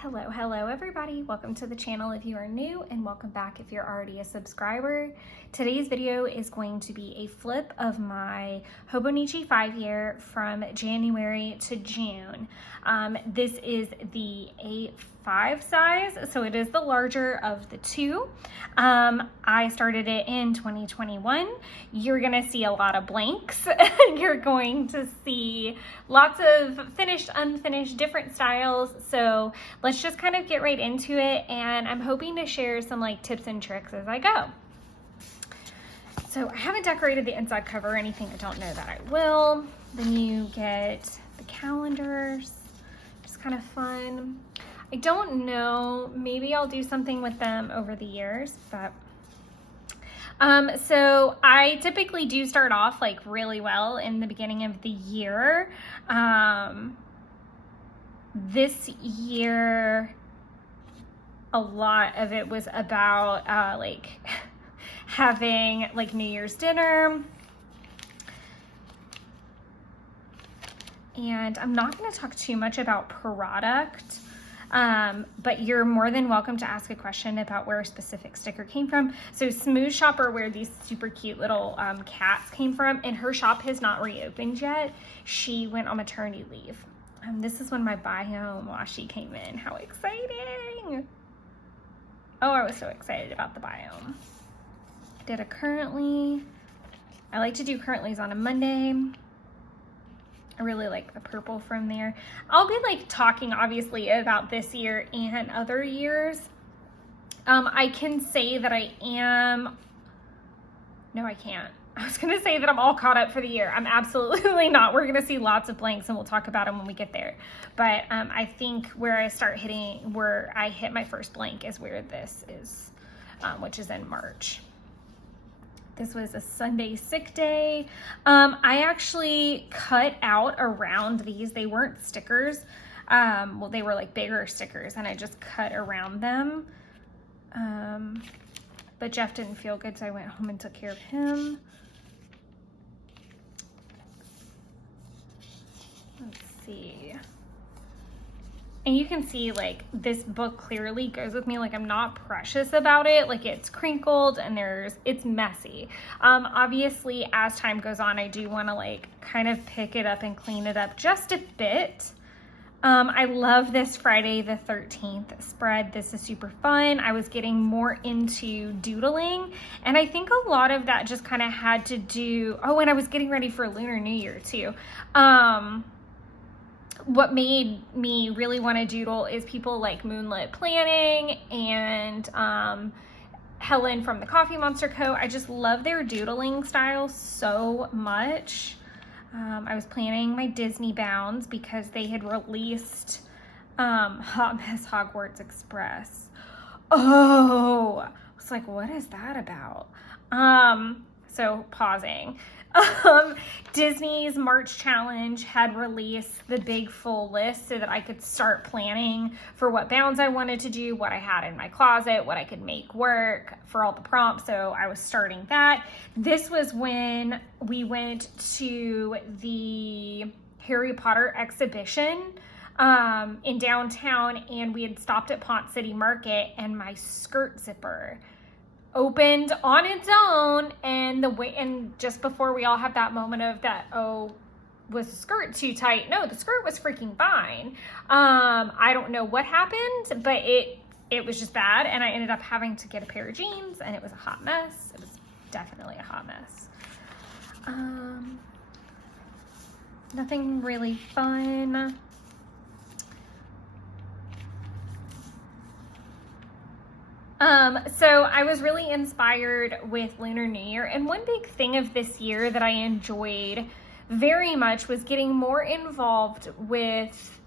Hello everybody. Welcome to the channel if you are new, and welcome back if you're already a subscriber. Today's video is going to be a flip of my Hobonichi 5-year from January to June. This is the A5 size, so it is the larger of the two. I started it in 2021. You're gonna see a lot of blanks. You're going to see lots of finished, unfinished, different styles. So let's just kind of get right into it, and I'm hoping to share some tips and tricks as I go. So I haven't decorated the inside cover or anything. I don't know that I will. Then you get the calendars, just kind of fun. I don't know, maybe I'll do something with them over the years, but so I typically do start off really well in the beginning of the year. This year, a lot of it was about having New Year's dinner. And I'm not going to talk too much about product, but you're more than welcome to ask a question about where a specific sticker came from. So Smooth Shopper, where these super cute little cats came from, and her shop has not reopened yet. She went on maternity leave. This is when my biome washi came in. How exciting! Oh, I was so excited about the biome. Did a currently. I like to do currentlies on a Monday. I really like the purple from there. I'll be talking obviously about this year and other years. I can say that I am, no, I can't. I was gonna say that I'm all caught up for the year. I'm absolutely not. We're gonna see lots of blanks and we'll talk about them when we get there. But I think where I hit my first blank is where this is, which is in March. This was a Sunday sick day. I actually cut out around these. They weren't stickers. Well, they were bigger stickers, and I just cut around them. But Jeff didn't feel good, so I went home and took care of him. Let's see. And you can see this book clearly goes with me. I'm not precious about it. It's crinkled and it's messy. Obviously as time goes on, I do want to kind of pick it up and clean it up just a bit. I love this Friday the 13th spread. This is super fun. I was getting more into doodling, and I think a lot of that just kind of had to do, oh, and I was getting ready for Lunar New Year too. What made me really want to doodle is people like Moonlit Planning and Helen from the Coffee Monster Co. I just love their doodling style so much. I was planning my Disney bounds because they had released Hot Mess Hogwarts Express. Oh, I was like, what is that about? So pausing. Disney's March challenge had released the big full list so that I could start planning for what bounds I wanted to do, what I had in my closet, what I could make work for all the prompts. So I was starting that. This was when we went to the Harry Potter exhibition in downtown, and we had stopped at Pont City Market, and my skirt zipper opened on its own, and just before we all had that moment of that, oh, was the skirt too tight? No, the skirt was freaking fine. I don't know what happened, but it was just bad, and I ended up having to get a pair of jeans, and it was a hot mess. It was definitely a hot mess. Nothing really fun. So I was really inspired with Lunar New Year, and one big thing of this year that I enjoyed very much was getting more involved with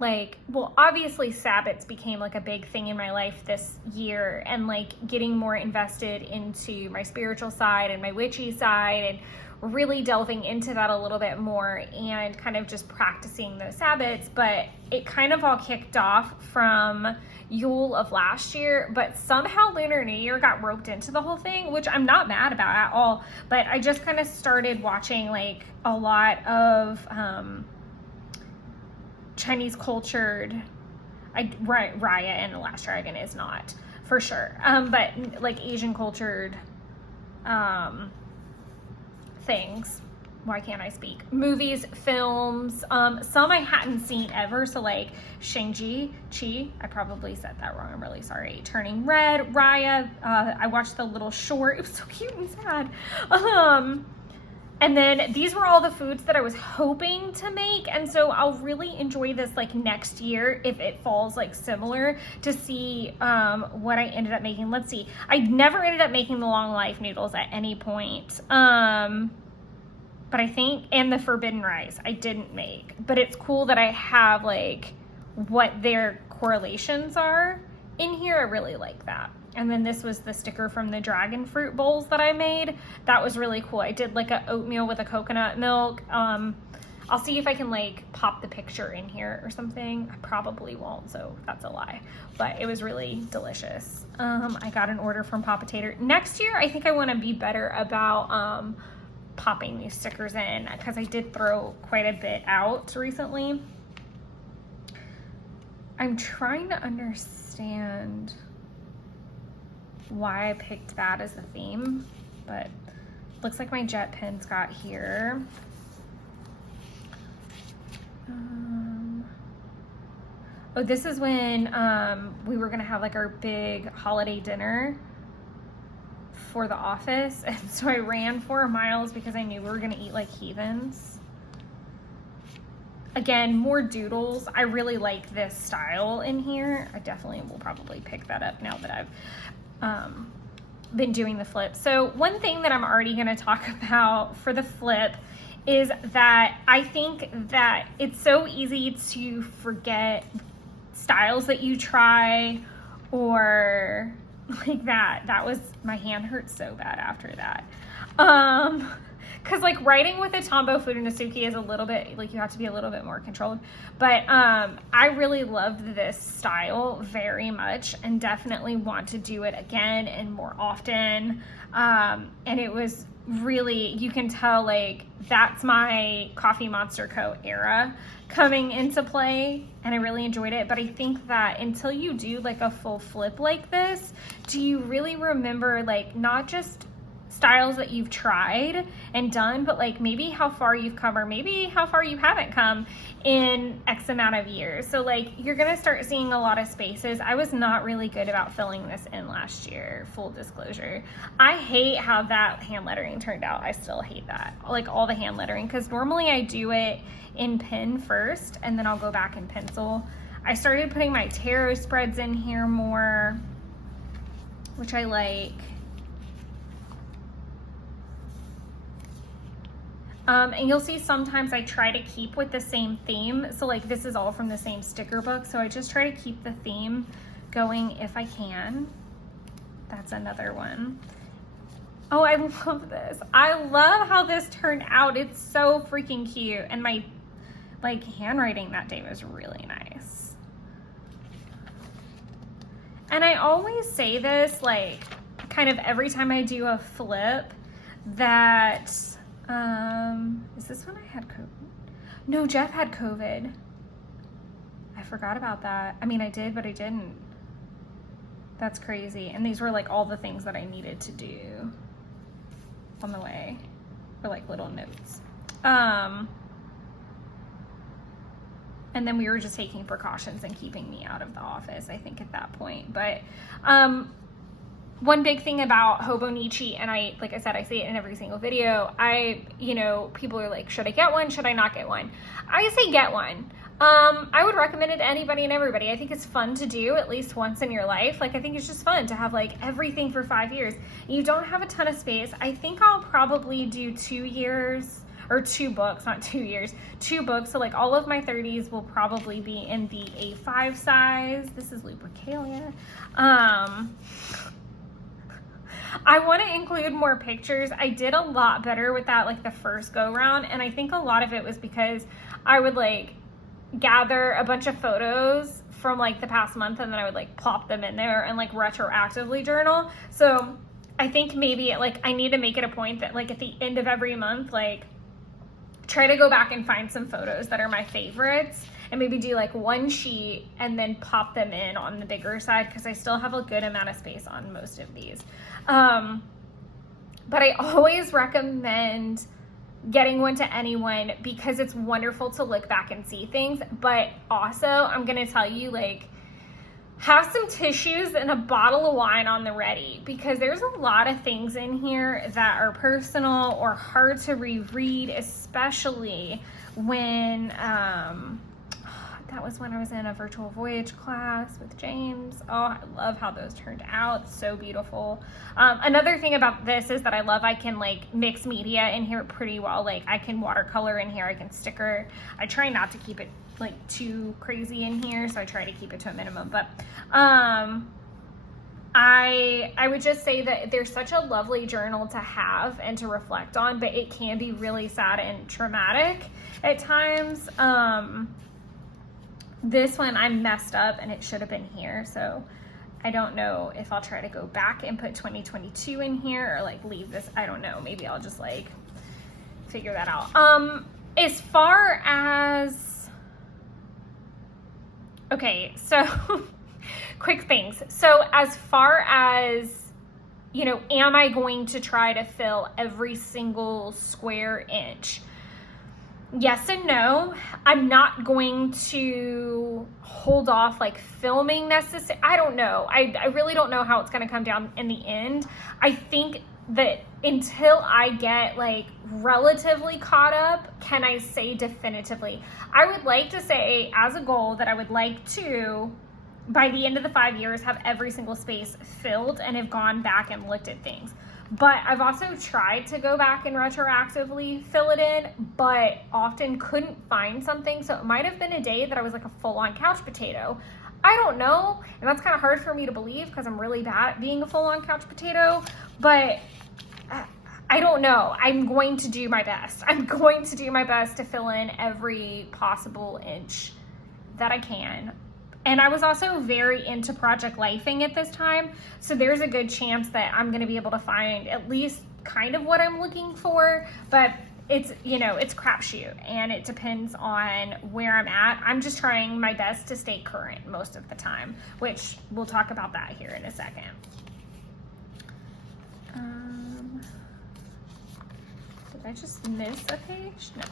well, obviously Sabbats became a big thing in my life this year, and getting more invested into my spiritual side and my witchy side, and really delving into that a little bit more and kind of just practicing those Sabbats. But it kind of all kicked off from Yule of last year, but somehow Lunar New Year got roped into the whole thing, which I'm not mad about at all. But I just kind of started watching a lot of Chinese cultured Raya and the Last Dragon is not, for sure. But like Asian cultured things. Why can't I speak? Movies, films, some I hadn't seen ever. So like Shang-Chi, I probably said that wrong. I'm really sorry. Turning Red, Raya. I watched the little short. It was so cute and sad. And then these were all the foods that I was hoping to make. And so I'll really enjoy this like next year if it falls like similar to see what I ended up making. Let's see. I never ended up making the long life noodles at any point. But I think, and the forbidden rice I didn't make. But it's cool that I have like what their correlations are in here. I really like that. And then this was the sticker from the dragon fruit bowls that I made. That was really cool. I did like a oatmeal with a coconut milk. I'll see if I can like pop the picture in here or something. I probably won't, so that's a lie. But it was really delicious. I got an order from Papa Tater. Next year, I think I want to be better about popping these stickers in, because I did throw quite a bit out recently. I'm trying to understand why I picked that as a theme, but looks like my jet pens got here. Oh, this is when we were gonna have like our big holiday dinner for the office, and so I ran 4 miles because I knew we were gonna eat like heathens. Again, more doodles. I really like this style in here. I definitely will probably pick that up now that I've been doing the flip. So one thing that I'm already going to talk about for the flip is that I think that it's so easy to forget styles that you try, or like that was, my hand hurts so bad after that. Because like writing with a Tombow Fudenosuke is a little bit, like you have to be a little bit more controlled. But I really loved this style very much and definitely want to do it again and more often. And it was really, you can tell like that's my Coffee Monster Co. era coming into play, and I really enjoyed it. But I think that until you do like a full flip like this, do you really remember like not just styles that you've tried and done, but like maybe how far you've come, or maybe how far you haven't come in X amount of years. So like you're gonna start seeing a lot of spaces. I was not really good about filling this in last year, full disclosure. I hate how that hand lettering turned out. I still hate that, like all the hand lettering, because normally I do it in pen first and then I'll go back in pencil. I started putting my tarot spreads in here more, which I like. And you'll see sometimes I try to keep with the same theme. So like this is all from the same sticker book. So I just try to keep the theme going if I can. That's another one. Oh, I love this. I love how this turned out. It's so freaking cute. And my like handwriting that day was really nice. And I always say this like kind of every time I do a flip that is this when I had COVID? No, Jeff had COVID. I forgot about that. I mean, I did, but I didn't. That's crazy. And these were like all the things that I needed to do on the way, or like little notes. And then we were just taking precautions and keeping me out of the office, I think, at that point. But one big thing about Hobonichi, and like I said, I say it in every single video, people are like, should I get one? Should I not get one? I say get one. I would recommend it to anybody and everybody. I think it's fun to do at least once in your life. Like, I think it's just fun to have like everything for 5 years. You don't have a ton of space. I think I'll probably do 2 years, or 2 books, not 2 years, 2 books. So like all of my 30s will probably be in the A5 size. This is Lupercalia. I want to include more pictures. I did a lot better with that like the first go round, and I think a lot of it was because I would like gather a bunch of photos from like the past month, and then I would like plop them in there and like retroactively journal. So I think maybe like I need to make it a point that like at the end of every month, like try to go back and find some photos that are my favorites and maybe do like one sheet and then pop them in on the bigger side, because I still have a good amount of space on most of these. But I always recommend getting one to anyone because it's wonderful to look back and see things. But also, I'm gonna tell you, like, have some tissues and a bottle of wine on the ready, because there's a lot of things in here that are personal or hard to reread, especially when that was when I was in a virtual voyage class with James. Oh, I love how those turned out. So beautiful. Another thing about this is that I love I can like mix media in here pretty well. Like I can watercolor in here, I can sticker. I try not to keep it like too crazy in here, so I try to keep it to a minimum. But I would just say that they're such a lovely journal to have and to reflect on, but it can be really sad and traumatic at times. This one I messed up and it should have been here, so I don't know if I'll try to go back and put 2022 in here or like leave this. I don't know, maybe I'll just like figure that out. As far as, okay, so quick things. So as far as, you know, am I going to try to fill every single square inch? Yes and no. I'm not going to hold off like filming necessarily. I don't know. I really don't know how it's going to come down in the end. I think that until I get like relatively caught up, can I say definitively? I would like to say as a goal that I would like to, by the end of the 5 years, have every single space filled and have gone back and looked at things. But I've also tried to go back and retroactively fill it in, but often couldn't find something. So it might have been a day that I was like a full-on couch potato. I don't know. And that's kind of hard for me to believe because I'm really bad at being a full-on couch potato. But I don't know. I'm going to do my best. I'm going to do my best to fill in every possible inch that I can. And I was also very into project lifing at this time. So there's a good chance that I'm gonna be able to find at least kind of what I'm looking for, but it's, you know, it's crapshoot and it depends on where I'm at. I'm just trying my best to stay current most of the time, which we'll talk about that here in a second. Did I just miss a page? No.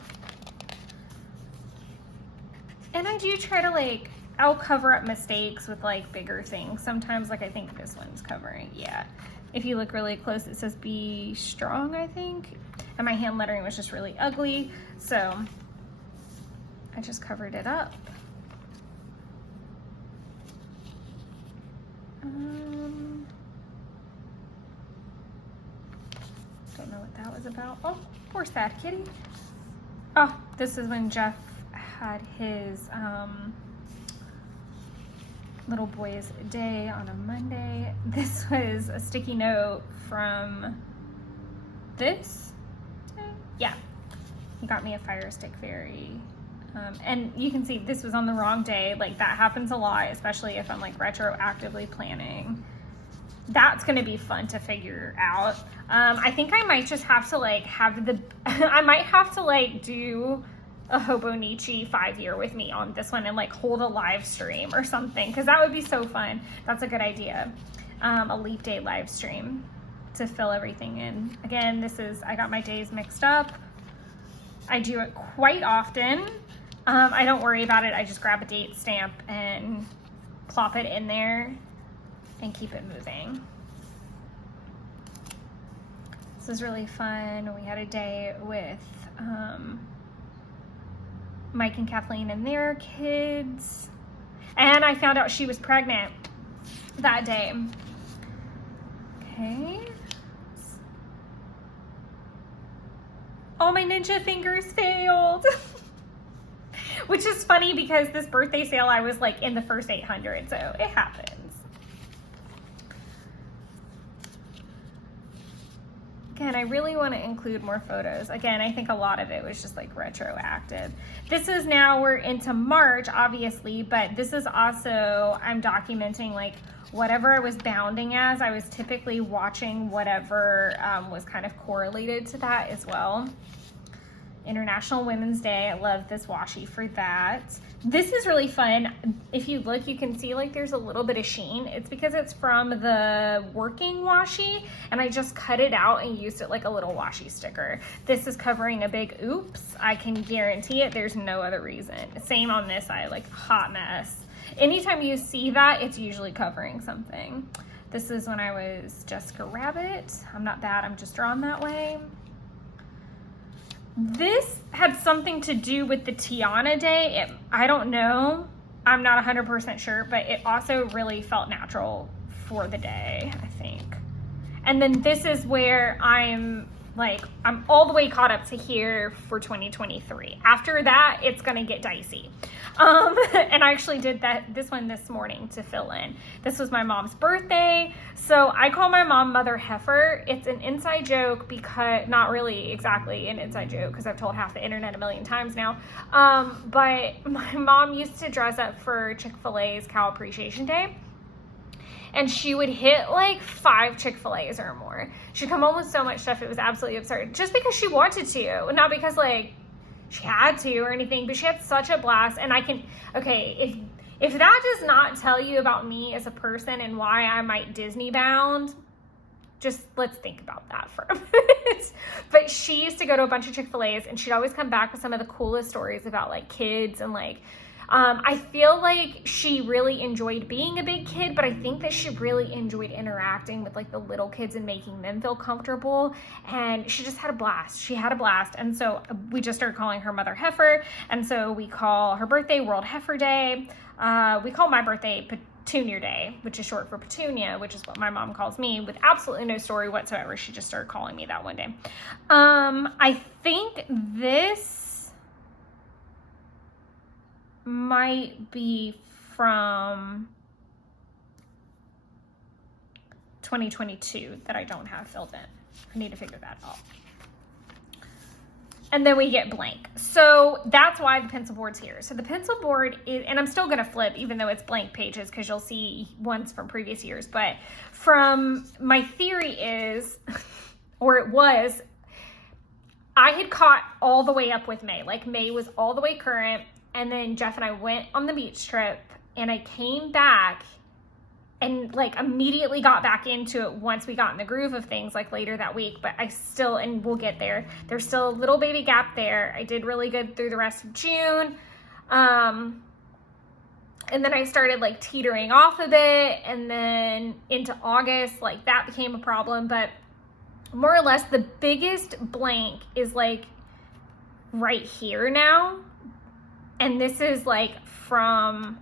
And I do try to like, I'll cover up mistakes with like bigger things. Sometimes like I think this one's covering, yeah. If you look really close, it says be strong, I think. And my hand lettering was just really ugly. So I just covered it up. Don't know what that was about. Oh, poor sad kitty. Oh, this is when Jeff had his, little boy's day on a Monday. This was a sticky note from this day. Yeah, he got me a fire stick fairy. And you can see this was on the wrong day. Like that happens a lot, especially if I'm like retroactively planning. That's gonna be fun to figure out. I think I might just have to like have the, I might have to like do a Hobonichi 5-year with me on this one and like hold a live stream or something, because that would be so fun. That's a good idea. A leap day live stream to fill everything in. Again, this is, I got my days mixed up. I do it quite often. I don't worry about it. I just grab a date stamp and plop it in there and keep it moving. This was really fun. We had a day with Mike and Kathleen and their kids. And I found out she was pregnant that day. Okay. Oh, my ninja fingers failed. Which is funny because this birthday sale, I was like in the first 800, so it happens. Again, I really want to include more photos. Again, I think a lot of it was just like retroactive. This is now, we're into March, obviously, but this is also, I'm documenting like whatever I was bounding as. I was typically watching whatever was kind of correlated to that as well. International Women's Day. I love this washi for that. This is really fun. If you look, you can see like there's a little bit of sheen. It's because it's from the working washi, and I just cut it out and used it like a little washi sticker. This is covering a big oops. I can guarantee it. There's no other reason. Same on this side, like hot mess. Anytime you see that, it's usually covering something. This is when I was Jessica Rabbit. I'm not bad, I'm just drawn that way. This had something to do with the Tiana Day. I don't know. I'm not 100% sure, but it also really felt natural for the day, I think. And then this is where I'm all the way caught up to here for 2023. After that, it's gonna get dicey. And I actually did this one this morning to fill in. This was my mom's birthday. So I call my mom Mother Heifer. It's an inside joke because, not really exactly an inside joke because I've told half the internet a million times now. But my mom used to dress up for Chick-fil-A's Cow Appreciation Day. And she would hit like 5 Chick-fil-A's or more. She'd come home with so much stuff, it was absolutely absurd. Just because she wanted to, not because like she had to or anything, but she had such a blast. And if that does not tell you about me as a person and why I might Disney bound, just let's think about that for a minute. But she used to go to a bunch of Chick-fil-A's, and she'd always come back with some of the coolest stories about like kids and like, I feel like she really enjoyed being a big kid, but I think that she really enjoyed interacting with like the little kids and making them feel comfortable. And she just had a blast. She had a blast. And so we just started calling her Mother Heifer. And so we call her birthday World Heifer Day. We call my birthday Petunia Day, which is short for Petunia, which is what my mom calls me, with absolutely no story whatsoever. She just started calling me that one day. I think this might be from 2022 that I don't have filled in. I need to figure that out. And then we get blank. So that's why the pencil board's here. So the pencil board is, and I'm still gonna flip even though it's blank pages because you'll see ones from previous years, but from my theory is, or it was, I had caught all the way up with May. Like May was all the way current. And then Jeff and I went on the beach trip, and I came back and like immediately got back into it once we got in the groove of things like later that week. But I still, and we'll get there, there's still a little baby gap there. I did really good through the rest of June. And then I started like teetering off a bit, and then into August, like that became a problem. But more or less the biggest blank is like right here now. And this is like from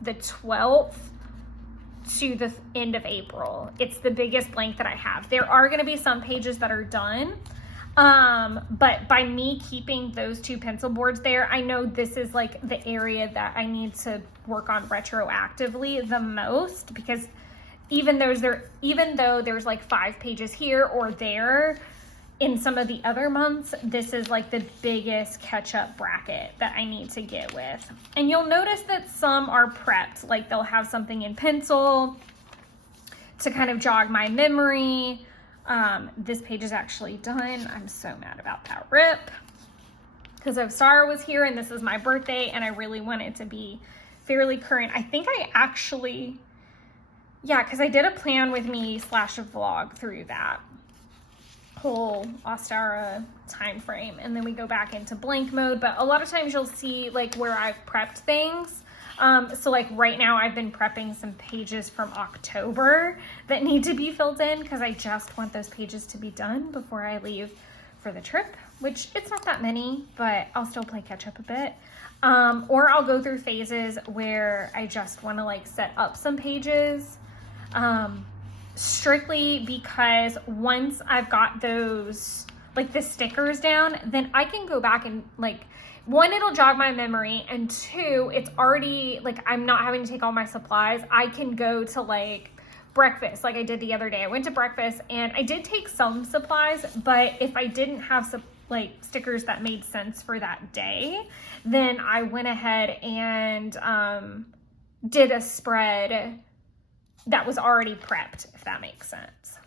the 12th to the end of April. It's the biggest blank that I have. There are going to be some pages that are done. But by me keeping those 2 pencil boards there, I know this is like the area that I need to work on retroactively the most, because even though there's like 5 pages here or there, in some of the other months, this is like the biggest catch-up bracket that I need to get with. And you'll notice that some are prepped, like they'll have something in pencil to kind of jog my memory. This page is actually done. I'm so mad about that rip because Sarah was here and this is my birthday and I really want it to be fairly current. I think I actually, yeah, because I did a plan with me / a vlog through that whole Ostara time frame, and then we go back into blank mode. But a lot of times you'll see like where I've prepped things. So like right now I've been prepping some pages from October that need to be filled in because I just want those pages to be done before I leave for the trip, which it's not that many, but I'll still play catch up a bit. Or I'll go through phases where I just want to like set up some pages. Strictly because once I've got those, like the stickers down, then I can go back and like, 1, it'll jog my memory, and 2, it's already like, I'm not having to take all my supplies. I can go to like breakfast like I did the other day. I went to breakfast and I did take some supplies, but if I didn't have some like stickers that made sense for that day, then I went ahead and did a spread that was already prepped, if that makes sense.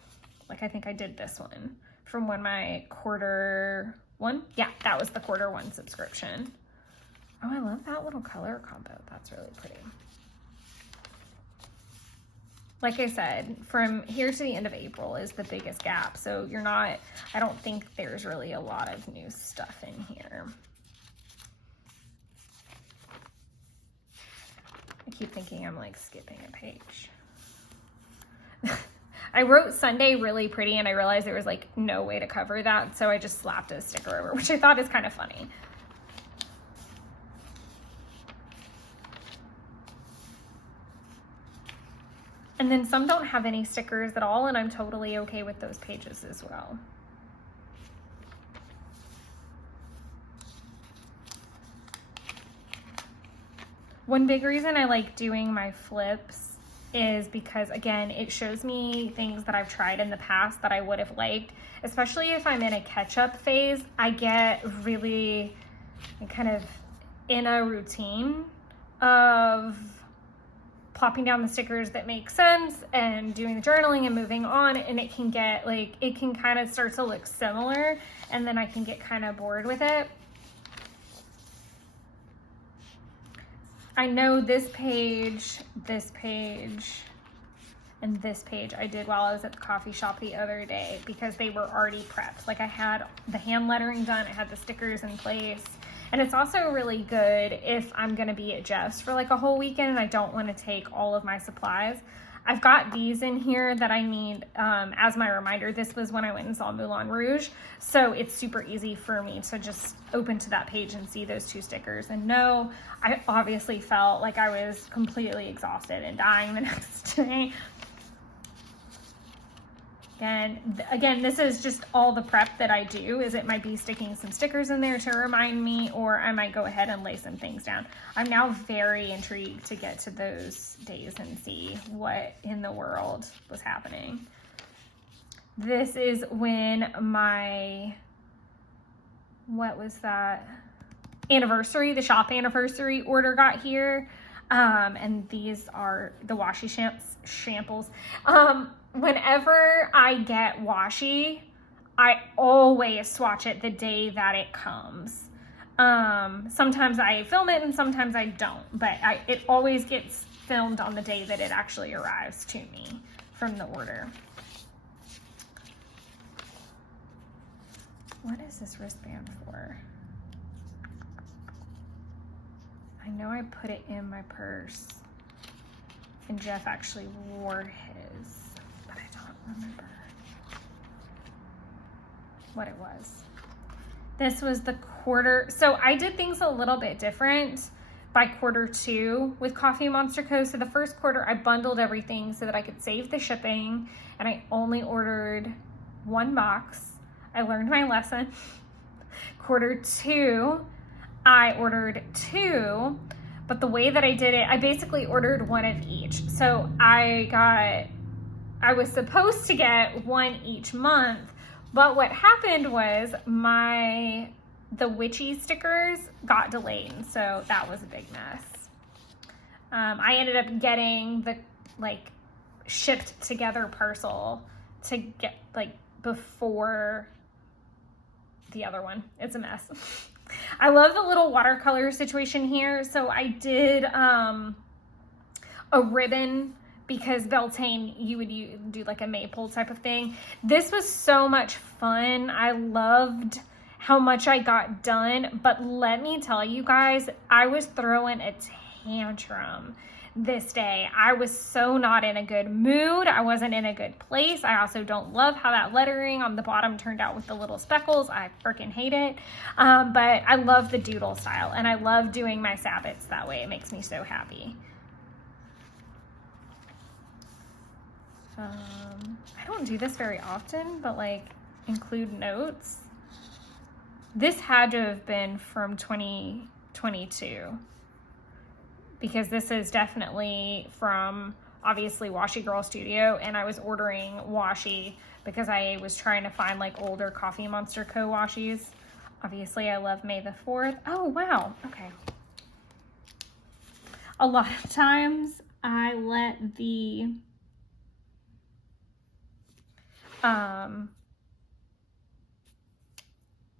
Like I think I did this one from when my quarter one. Yeah, that was the quarter one subscription. Oh, I love that little color combo. That's really pretty. Like I said, from here to the end of April is the biggest gap. So I don't think there's really a lot of new stuff in here. I keep thinking I'm like skipping a page. I wrote Sunday really pretty and I realized there was like no way to cover that. So I just slapped a sticker over, which I thought is kind of funny. And then some don't have any stickers at all, and I'm totally okay with those pages as well. One big reason I like doing my flips is because, again, it shows me things that I've tried in the past that I would have liked, especially if I'm in a catch-up phase. I get really kind of in a routine of plopping down the stickers that make sense and doing the journaling and moving on, and it can get like, it can kind of start to look similar, and then I can get kind of bored with it. I know this page, and this page I did while I was at the coffee shop the other day because they were already prepped. Like I had the hand lettering done, I had the stickers in place. And it's also really good if I'm gonna be at Jeff's for like a whole weekend and I don't wanna take all of my supplies. I've got these in here that I need as my reminder. This was when I went and saw Moulin Rouge. So it's super easy for me to just open to that page and see those two stickers. And no, I obviously felt like I was completely exhausted and dying the next day. And again, this is just all the prep that I do. Is it might be sticking some stickers in there to remind me, or I might go ahead and lay some things down. I'm now very intrigued to get to those days and see what in the world was happening. This is when my, what was that? Anniversary, the shop anniversary order got here. And these are the washi shambles. Whenever I get washi, I always swatch it the day that it comes. Sometimes I film it and sometimes I don't, but it always gets filmed on the day that it actually arrives to me from the order. What is this wristband for? I know I put it in my purse and Jeff actually wore his, but I don't remember what it was. This was the quarter. So I did things a little bit different by quarter two with Coffee Monster Co. So the first quarter I bundled everything so that I could save the shipping, and I only ordered one box. I learned my lesson. Quarter two, I ordered two, but the way that I did it, I basically ordered one of each. So I was supposed to get one each month, but what happened was the witchy stickers got delayed, so that was a big mess. I ended up getting the shipped together parcel to get before the other one. It's a mess. I love the little watercolor situation here. So I did a ribbon because Beltane, you would do like a maple type of thing. This was so much fun. I loved how much I got done, but let me tell you guys, I was throwing a tantrum this day. I was so not in a good mood. I wasn't in a good place. I also don't love how that lettering on the bottom turned out with the little speckles. I freaking hate it. But I love the doodle style, and I love doing my sabbats that way. It makes me so happy. I don't do this very often, but include notes. This had to have been from 2022. Because this is definitely from, obviously, Washi Girl Studio, and I was ordering washi because I was trying to find older Coffee Monster Co. washis. Obviously, I love May the 4th. Oh, wow. Okay. A lot of times, I let the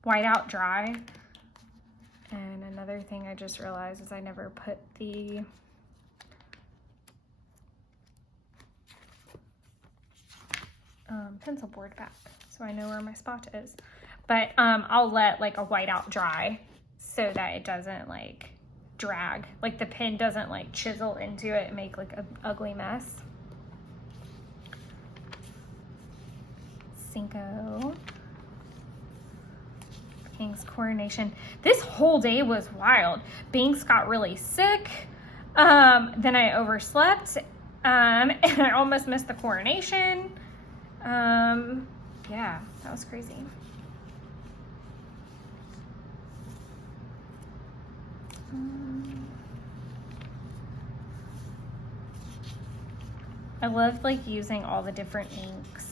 whiteout dry. And another thing I just realized is I never put the pencil board back, so I know where my spot is. But I'll let like a whiteout dry so that it doesn't like drag, like the pen doesn't like chisel into it and make like an ugly mess. Cinco. King's coronation. This whole day was wild. Binks got really sick. Then I overslept. And I almost missed the coronation. Yeah, that was crazy. I love like using all the different inks.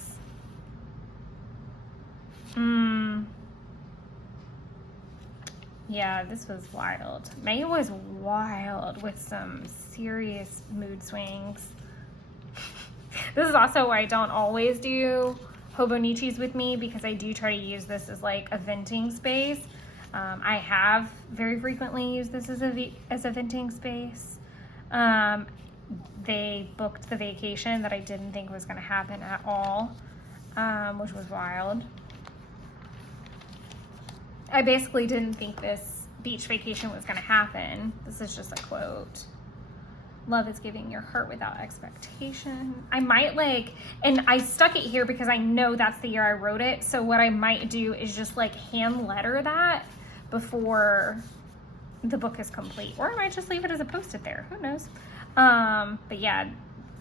Yeah, this was wild. May was wild with some serious mood swings. This is also why I don't always do Hobonichis with me, because I do try to use this as like a venting space. I have very frequently used this as a venting space. They booked the vacation that I didn't think was going to happen at all, which was wild. I basically didn't think this beach vacation was going to happen. This is just a quote. Love is giving your heart without expectation. I might like, and I stuck it here because I know that's the year I wrote it. So what I might do is just like hand letter that before the book is complete. Or I might just leave it as a post-it there. Who knows? But yeah,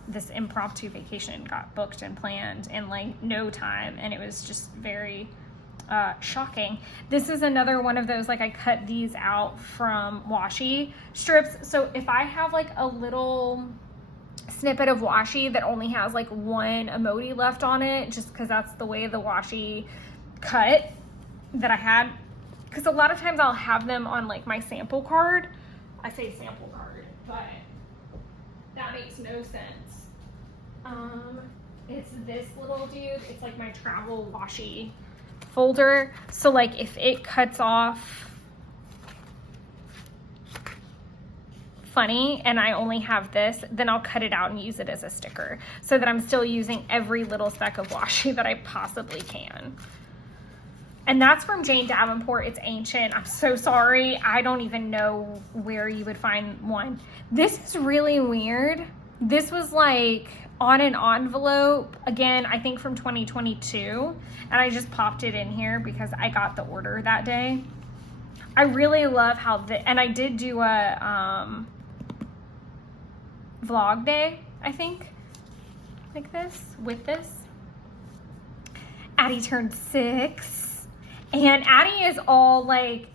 this impromptu vacation got booked and planned in like no time. And it was just very shocking. This is another one of those, like I cut these out from washi strips. So if I have like a little snippet of washi that only has like one emoji left on it, just because that's the way the washi cut that I had, because a lot of times I'll have them on like my sample card. I say sample card, but that makes no sense. It's this little dude. It's like my travel washi folder. So like if it cuts off funny and I only have this, then I'll cut it out and use it as a sticker so that I'm still using every little speck of washi that I possibly can. And that's from Jane Davenport. It's ancient. I'm so sorry. I don't even know where you would find one. This is really weird. This was like on an envelope, again, I think from 2022, and I just popped it in here because I got the order that day. I really love how and I did do a vlog day, I think, like this, with this. Addie turned 6, and Addie is all like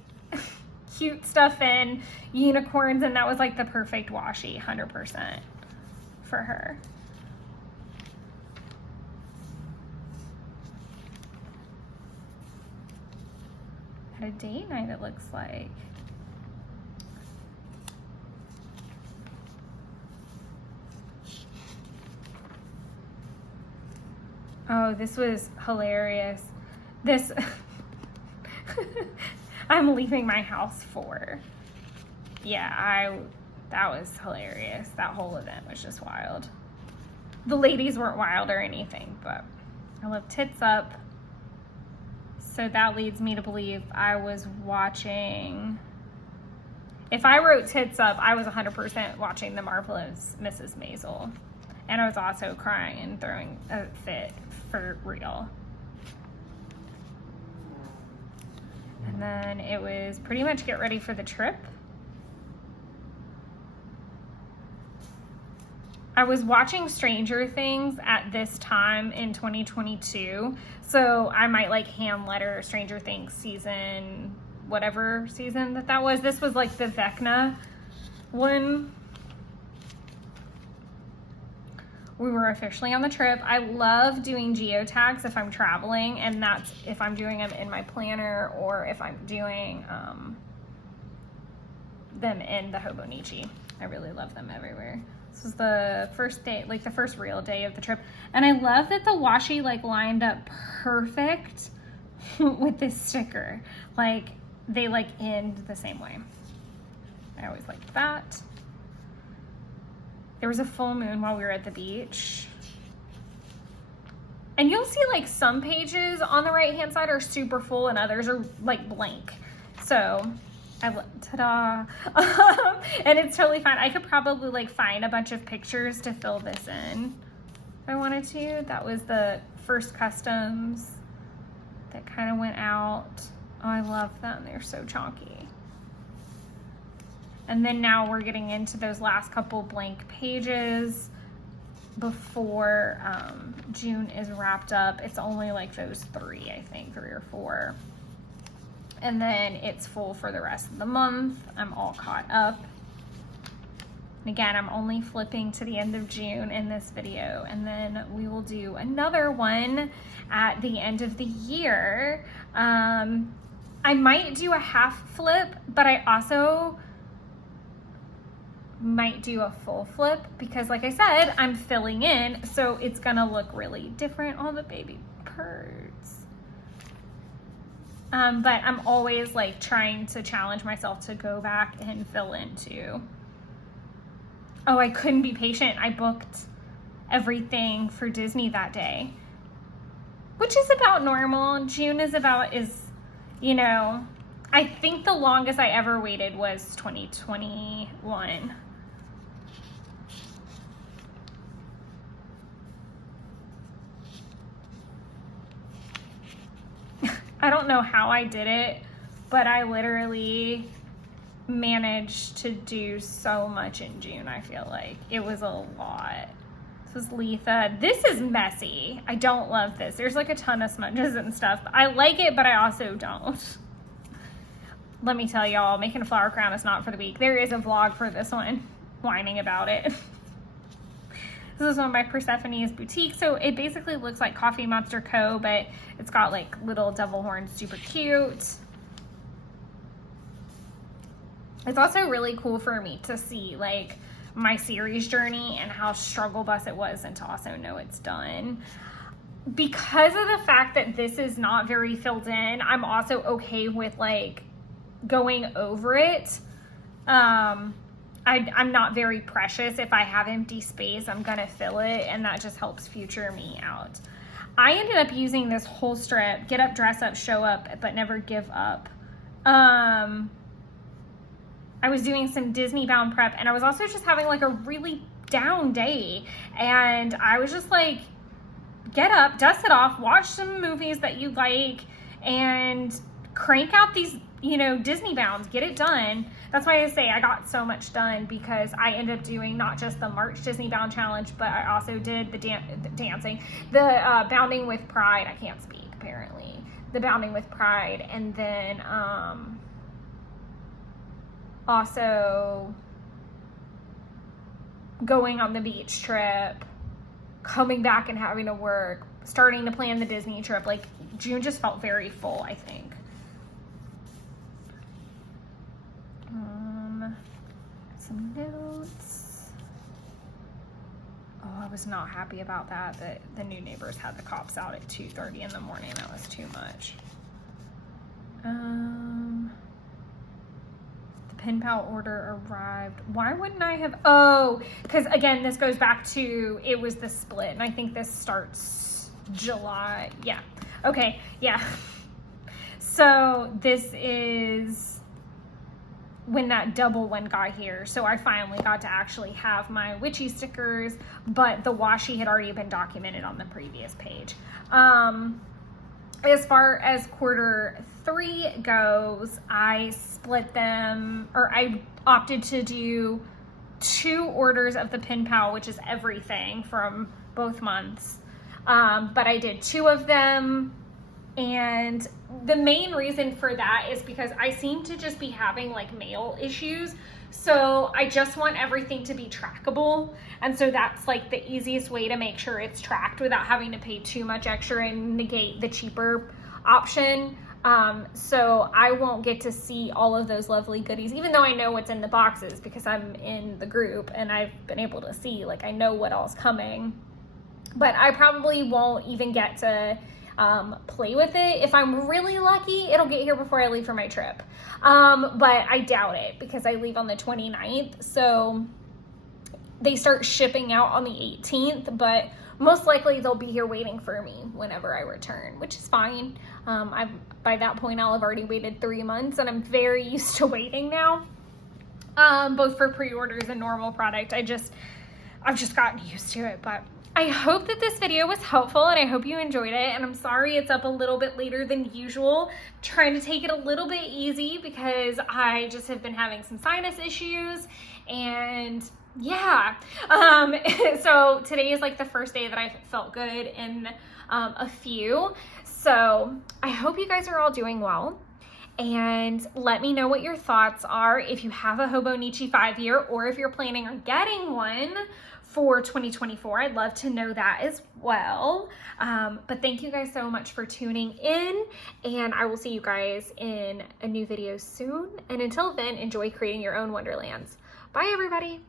cute stuff and unicorns, and that was like the perfect washi, 100% for her. Had a date night, it looks like. Oh, this was hilarious. This, I'm leaving my house for. Yeah, that was hilarious. That whole event was just wild. The ladies weren't wild or anything, but I love Tits Up. So that leads me to believe I was watching, if I wrote Tits Up, I was 100% watching The Marvelous Mrs. Maisel. And I was also crying and throwing a fit for real. And then it was pretty much get ready for the trip. I was watching Stranger Things at this time in 2022, so I might like hand letter Stranger Things season, whatever season that was. This was like the Vecna one. We were officially on the trip. I love doing geotags if I'm traveling, and that's if I'm doing them in my planner or if I'm doing them in the Hobonichi. I really love them everywhere. This was the first day, like the first real day of the trip. And I love that the washi like lined up perfect with this sticker. Like, they like end the same way. I always liked that. There was a full moon while we were at the beach. And you'll see like some pages on the right hand side are super full and others are like blank. So ta-da. And it's totally fine. I could probably like find a bunch of pictures to fill this in if I wanted to. That was the first customs that kind of went out. Oh, I love them. They're so chonky. And then now we're getting into those last couple blank pages before June is wrapped up. It's only like those 3, I think, 3 or 4. And then it's full for the rest of the month. I'm all caught up. And again, I'm only flipping to the end of June in this video, and then we will do another one at the end of the year. I might do a half flip, but I also might do a full flip because, like I said, I'm filling in, so it's gonna look really different. All the baby birds. But I'm always like trying to challenge myself to go back and fill in too. Oh, I couldn't be patient. I booked everything for Disney that day, which is about normal. June is you know, I think the longest I ever waited was 2021. I don't know how I did it, but I literally managed to do so much in June. I feel like it was a lot. This was Letha. This is messy. I don't love this. There's like a ton of smudges and stuff. I like it, but I also don't. Let me tell y'all, making a flower crown is not for the weak. There is a vlog for this one, whining about it. This is one of my Persephone's boutique. So it basically looks like Coffee Monster Co., but it's got like little devil horns, super cute. It's also really cool for me to see like my series journey and how struggle bus it was, and to also know it's done. Because of the fact that this is not very filled in, I'm also okay with like going over it. I'm not very precious. If I have empty space, I'm gonna fill it, and that just helps future me out. I ended up using this whole strip, get up, dress up, show up, but never give up. I was doing some Disney bound prep, and I was also just having like a really down day, and I was just like, get up, dust it off, watch some movies that you like, and crank out these, you know, Disney bounds, get it done. That's why I say I got so much done, because I ended up doing not just the March Disney Bound Challenge, but I also did the Bounding with Pride. I can't speak, apparently. The Bounding with Pride, and then also going on the beach trip, coming back and having to work, starting to plan the Disney trip. Like, June just felt very full, I think. Some notes. Oh, I was not happy about that the new neighbors had the cops out at 2:30 in the morning. That was too much. The pen pal order arrived. Why wouldn't I have? Oh, because again, this goes back to, it was the split, and I think this starts July. Yeah. Okay. Yeah. So this is when that double one got here. So I finally got to actually have my witchy stickers, but the washi had already been documented on the previous page. As far as quarter 3 goes, I split them, or I opted to do 2 orders of the Pen Pal, which is everything from both months. But I did 2 of them. And the main reason for that is because I seem to just be having like mail issues. So I just want everything to be trackable. And so that's like the easiest way to make sure it's tracked without having to pay too much extra and negate the cheaper option. So I won't get to see all of those lovely goodies, even though I know what's in the boxes because I'm in the group and I've been able to see, like, I know what all's coming. But I probably won't even get to play with it. If I'm really lucky, it'll get here before I leave for my trip. But I doubt it because I leave on the 29th. So they start shipping out on the 18th, but most likely they'll be here waiting for me whenever I return, which is fine. By that point, I'll have already waited 3 months, and I'm very used to waiting now, both for pre-orders and normal product. I've just gotten used to it. But I hope that this video was helpful, and I hope you enjoyed it. And I'm sorry it's up a little bit later than usual. I'm trying to take it a little bit easy because I just have been having some sinus issues, and yeah. So today is like the first day that I felt good in a few. So I hope you guys are all doing well. And let me know what your thoughts are if you have a Hobonichi 5-year or if you're planning on getting one for 2024. I'd love to know that as well. But thank you guys so much for tuning in, and I will see you guys in a new video soon. And until then, enjoy creating your own wonderlands. Bye, everybody.